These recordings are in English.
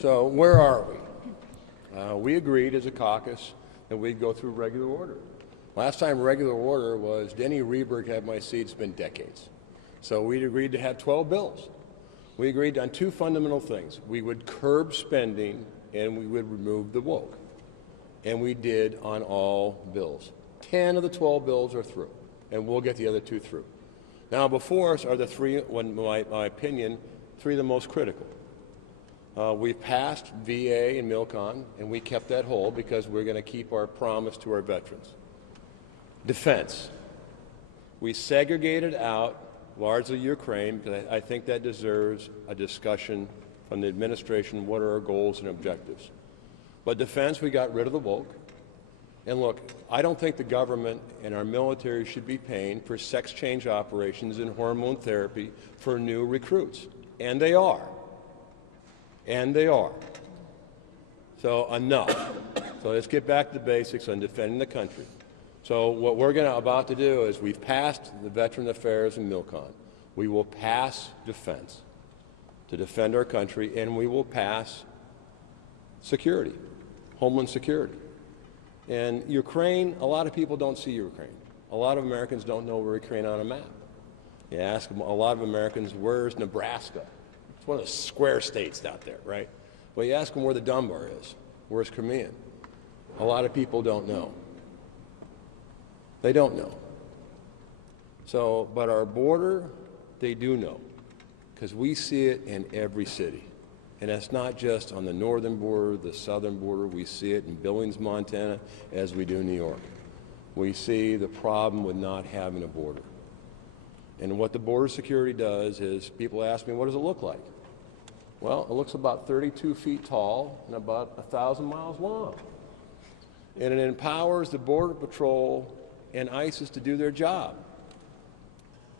So where are we? We agreed as a caucus that we'd go through regular order. Last time regular order was Denny Reberg had my seat. It's been decades. So we'd agreed to have 12 bills. We agreed on two fundamental things. We would curb spending and we would remove the woke. And we did on all bills. 10 of the 12 bills are through, and we'll get the other two through. Now before us are the three, in my opinion, three of the most critical. We passed VA and MILCON, and we kept that whole because we're going to keep our promise to our veterans. Defense. We segregated out largely Ukraine because I think that deserves a discussion from the administration. What are our goals and objectives? But defense, we got rid of the woke. And look, I don't think the government and our military should be paying for sex change operations and hormone therapy for new recruits. And they are. And they are. So enough. So let's get back to the basics on defending the country. So what we're about to do is we've passed the Veteran Affairs and MILCON. We will pass defense to defend our country, and we will pass security, homeland security. And Ukraine, a lot of people don't see Ukraine. A lot of Americans don't know where Ukraine on a map. You ask a lot of Americans, where's Nebraska? It's one of the square states out there, right? Well, you ask them where the Dunbar is. Where's Crimea? A lot of people don't know. They don't know. So, but our border, they do know, because we see it in every city. And that's not just on the northern border, the southern border. We see it in Billings, Montana, as we do New York. We see the problem with not having a border. And what the border security does is, people ask me, what does it look like? Well, it looks about 32 feet tall and about 1,000 miles long. And it empowers the Border Patrol and ISIS to do their job.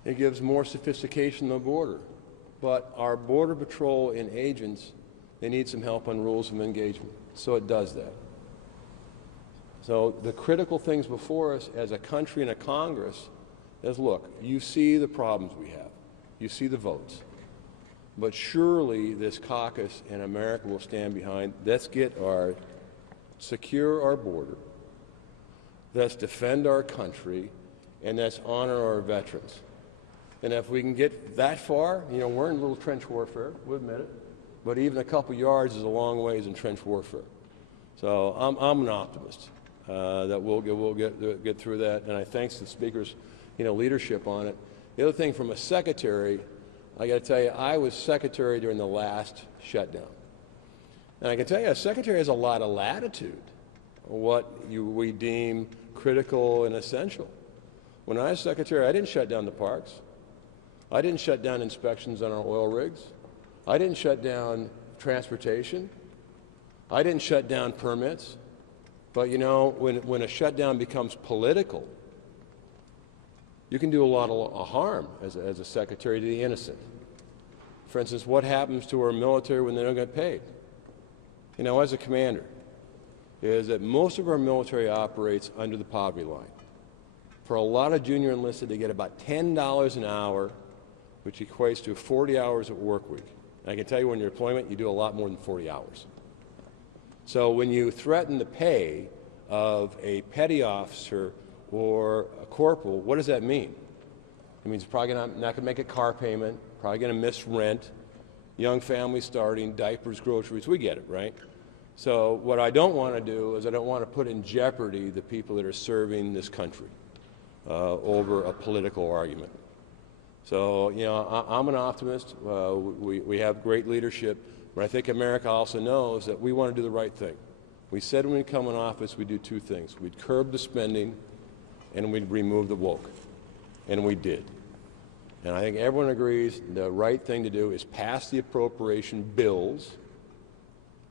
It gives more sophistication on the border. But our Border Patrol and agents, they need some help on rules of engagement. So it does that. So the critical things before us as a country and a Congress is, look, you see the problems we have. You see the votes. But surely this caucus and America will stand behind, let's secure our border, let's defend our country, and let's honor our veterans. And if we can get that far, you know, we're in a little trench warfare, we'll admit it, but even a couple yards is a long ways in trench warfare. So I'm an optimist that we'll get through that, and I thank the Speaker's leadership on it. The other thing, from a secretary, I got to tell you, I was secretary during the last shutdown. And I can tell you, a secretary has a lot of latitude on what we deem critical and essential. When I was secretary, I didn't shut down the parks. I didn't shut down inspections on our oil rigs. I didn't shut down transportation. I didn't shut down permits. But you know, when a shutdown becomes political, you can do a lot of harm as a secretary to the innocent. For instance, what happens to our military when they don't get paid? You know, as a commander, is that most of our military operates under the poverty line. For a lot of junior enlisted, they get about $10 an hour, which equates to 40 hours of work week. And I can tell you, when you're deployment, you do a lot more than 40 hours. So when you threaten the pay of a petty officer or a corporal, what does that mean? It means probably not going to make a car payment, probably going to miss rent, young families starting, diapers, groceries. We get it, right? So what I don't want to do is I don't want to put in jeopardy the people that are serving this country over a political argument. So, you know, I'm an optimist. We have great leadership, but I think America also knows that we want to do the right thing. We said when we come in office, we'd do two things. We'd curb the spending, and we'd remove the woke. And we did. And I think everyone agrees the right thing to do is pass the appropriation bills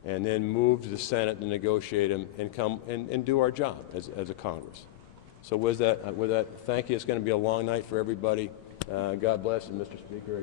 and then move to the Senate to negotiate them and come and do our job as a Congress. So with that, thank you. It's going to be a long night for everybody. God bless, and Mr. Speaker,